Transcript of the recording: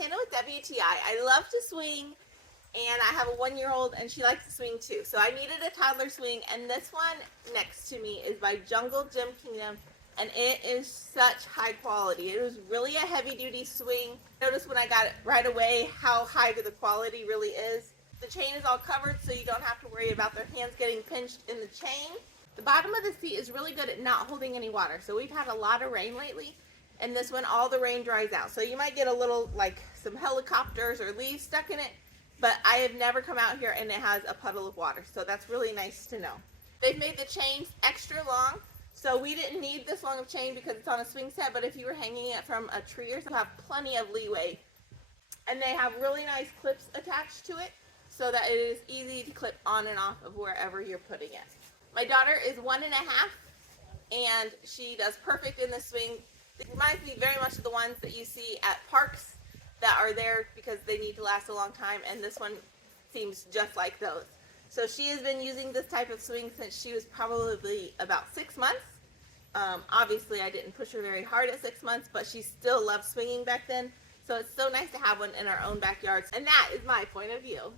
Hannah with WTI. I love to swing, and I have a 1-year-old, and she likes to swing too. So I needed a toddler swing, and this one next to me is by Jungle Gym Kingdom, and it is such high quality. It was really a heavy-duty swing. Notice when I got it right away how high the quality really is. The chain is all covered, so you don't have to worry about their hands getting pinched in the chain. The bottom of the seat is really good at not holding any water. So we've had a lot of rain lately, and this one, all the rain dries out. So you might get a little, like some helicopters or leaves stuck in it, but I have never come out here and it has a puddle of water. So that's really nice to know. They've made the chains extra long. So we didn't need this long of chain because it's on a swing set, but if you were hanging it from a tree or something, you have plenty of leeway. And they have really nice clips attached to it so that it is easy to clip on and off of wherever you're putting it. My daughter is 1.5, and she does perfect in the swing. It reminds me very much of the ones that you see at parks that are there because they need to last a long time, and this one seems just like those. So she has been using this type of swing since she was probably about 6 months. Obviously I didn't push her very hard at 6 months, but she still loved swinging back then. So it's so nice to have one in our own backyards, and that is my point of view.